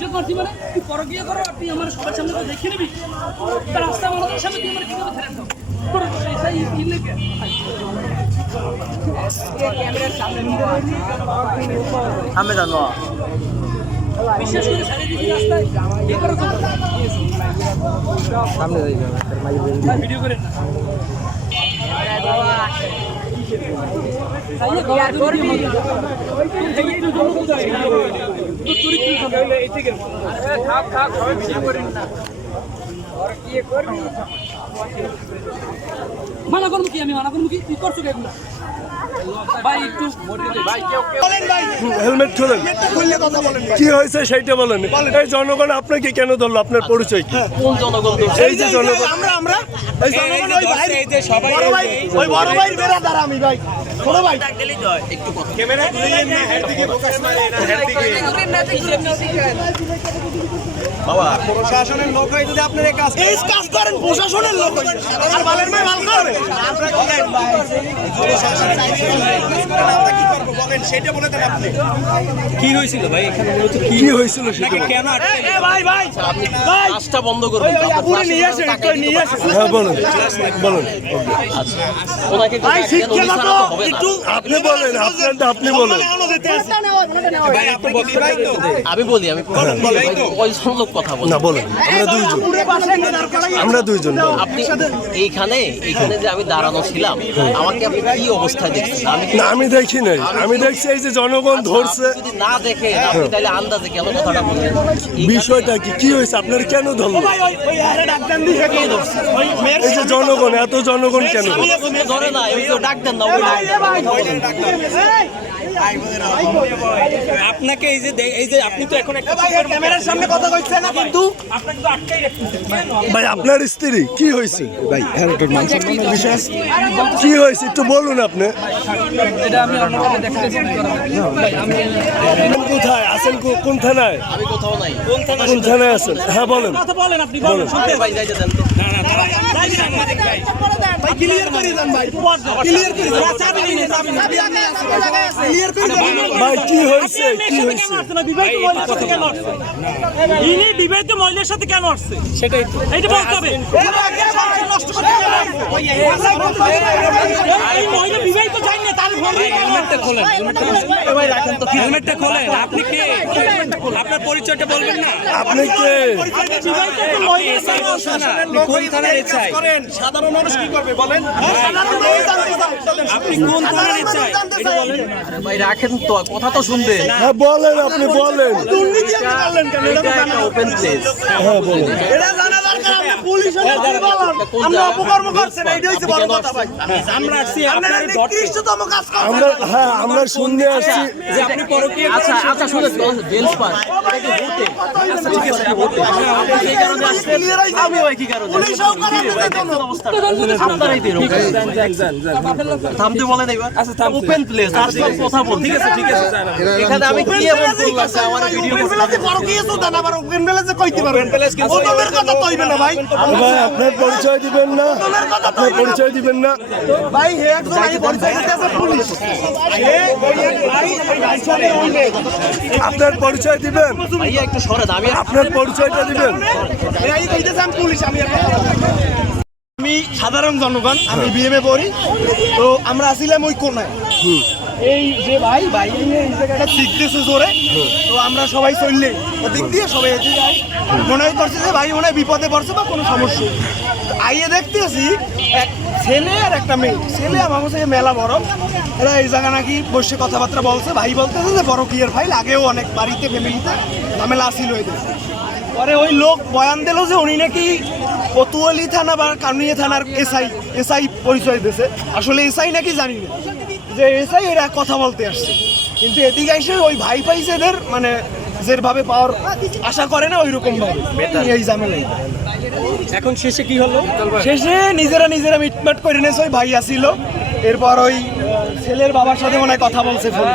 ইজ্জত করছি মানে তুই পরকীয়া করো আর তুই আমার সবার সামনে তো দেখে নিবি রাস্তা মানুষের সামনে তুই আমার কিভাবে ছেড়ে দাও তোর সেই ইলেকে ক্যামেরার সামনে সামনে জানো বিশেষ করে শারীরিক রাস্তায় এ করো তো সামনে ভিডিও করে না তাইলে গলা করবি মানা করবো কি আমি মানা করবো কি তুই করছো কেন ভাই একটু হেলমেট খুলেন কি হয়েছে সেইটা বলেন এই জনগণ আপনাকে কেন ধরলো আপনার পরিচয় কি কোন জনগণ এই যে জনগণ আমরা এই জনগণ ওই ভাই বড় ভাই ওই বড় ভাইয়ের বেরাদার আমি ভাই ছোট ভাই একটু কথা ক্যামেরা তুলেন না হেড দিকে ফোকাস মারে না হেড দিকে বাবা প্রশাসনের লোক হয় যদি আপনারা এই কাজ করেন প্রশাসনের লোক হয় আর বালের ভাই ভালো করবে আমরা কি প্রশাসনের আমরা কি করব বলেন সেটা বলে দেন আপনি কি হয়েছিল ভাই এখানে মূলত কি হয়েছিল সেটা কেন ভাই ভাই ভাই কাজটা বন্ধ করবেন পুরো নিয়ে আসেন কই নিয়ে আসেন হ্যাঁ বলুন বলুন ওনাকে ভাই শিক্ষা তো একটু আপনি বলেন আপনি বলেন আমি বলি কয়জন লোক কথা বলি না বলেন আমরা দুইজন আপনি এইখানে যে আমি দাঁড়ানো ছিলাম আমাকে আপনি কি অবস্থায় দেখছেন না আমি দেখি নাই আমি দেখছি এই যে জনগণ ধরছে যদি না দেখে আপনি তাহলে আন্দাজে কেন কথাটা বললেন বিষয়টা কি হয়েছে আপনার কেন ধরলো এই যে জনগণ এত জনগণ কেন ধরে না ওই যে ডাক দেন না আপনাকে এই যে আপনি তো এখন একটা ক্যামেরার সামনে কথা কইছেন না কিন্তু আপনাকে তো আটকাই রাখতেছেন ভাই আপনার স্ত্রী কি হয়েছে ভাই কি হয়েছে একটু বলুন আপনি এটা আমি আপনাকে দেখাতে কোথায় আছেন কোন থানায় আমি কোথাও নাই কোন থানায় আছেন হ্যাঁ বলেন কথা বলেন আপনি বলেন শুনতে ভাই যাইতে দেন তো ভাই ক্লিয়ার করে দেন ভাই ক্লিয়ার করে দেন চাবি নিয়ে চাবি ক্লিয়ার করে দেন ভাই কি হয়েছে ইনি বিবাহিত মহিলার সাথে কেন আসছে সেটাই তো এইটা বলতে হবে নষ্ট করতে এই মহিলা বিবাহিত যায়নি তার হেলমেটটা খোলেন ভাই রাখেন তো হেলমেটটা খোলেন আপনি কে আপনার পরিচয়টা বলবেন না আপনি কে কোন থানার ইচ্ছায় সাধারণ মানুষ কি করবে বলেন আপনি কোন থানার ইচ্ছায় এটা বলেন ভাই রাখেন তো কথা তো শুনবেন হ্যাঁ বলেন আপনি বলেন দুর্নীতি আপনি করলেন কেন এটা একটা ওপেন প্লেস হ্যাঁ বলেন এটা জানা দরকার আপনি পুলিশের কাছে বলেন আমরা অপকর্ম করছেন এইটা হইছে বড় কথা ভাই আমরা আসছি আপনার নিকৃষ্টতম কাজ করছেন আমরা হ্যাঁ আমরা শুনতে আসছি যে আপনি পরকীয়া আচ্ছা শুনুন বেঞ্চ পার এটা কি হতে আচ্ছা ঠিক আছে কি হতে আপনি এই কারণে আসছেন আমি ওই কি কারণে পুলিশও করার জন্য অবস্থা আপনারাই দিন থামতে বলেন এবার আচ্ছা ওপেন প্লেস আসলে কথা বল ঠিক আছে এখানে আমি কি এমন করলাম যে আমার ভিডিও বেলাতে পরকীয়া তো দানা আবার ওপেন বেলাতে কইতে পারবেন ও তোমার কথা কইবে না ভাই ভাই আপনার পরিচয় দিবেন না আপনার পরিচয় দিবেন না ভাই হে একজন আগে পরিচয় দিতে আছে পুলিশ হে ভাই সাথে হইবে আপনার পরিচয় দিবেন ভাইয়া একটু সরেন আমি আপনার পরিচয়টা দিবেন এই কইতেছে আমি পুলিশ আমি আমি সাধারণ জনগণ আমি বিএমএ পড়ি তো আমরা আসিলাম ওই কোনায় এই যে ভাই এই জায়গাটা শিখতেছে জোরে তো আমরা সবাই চললে ওদিক দিয়ে সবাই এদিকে মনে করছে যে ভাই মনে হয় বিপদে পড়ছে বা কোনো সমস্যা আইয়ে দেখতেছি এক ছেলে আর একটা মেয়ে ছেলে আমার কাছে মেলা বড় এরা এই জায়গা নাকি বসে কথাবার্তা বলছে ভাই বলতেছে যে বড় কিয়ের ফাইল আগেও অনেক বাড়িতে ফ্যামিলিতে ঝামেলা আসিল এদের পরে ওই লোক বয়ান দিল যে উনি নাকি কোতোয়ালি থানা বা কানুনিয়া থানার এসআই পরিচয় দিয়েছে আসলে এসআই নাকি জানি না যে এসআই এরা কথা বলতে আসছে কিন্তু এদিকে এসে ওই ভাই পাইছে এদের মানে যেভাবে পাওয়ার আশা করে না ওই রকম ভাবে এই ঝামেলাই এখন শেষে কি হলো শেষে নিজেরা মিটমাট করে নিয়েছে ওই ভাই আসিল এরপর ওই ছেলের বাবার সাথে মনে হয় কথা বলছে ফোনে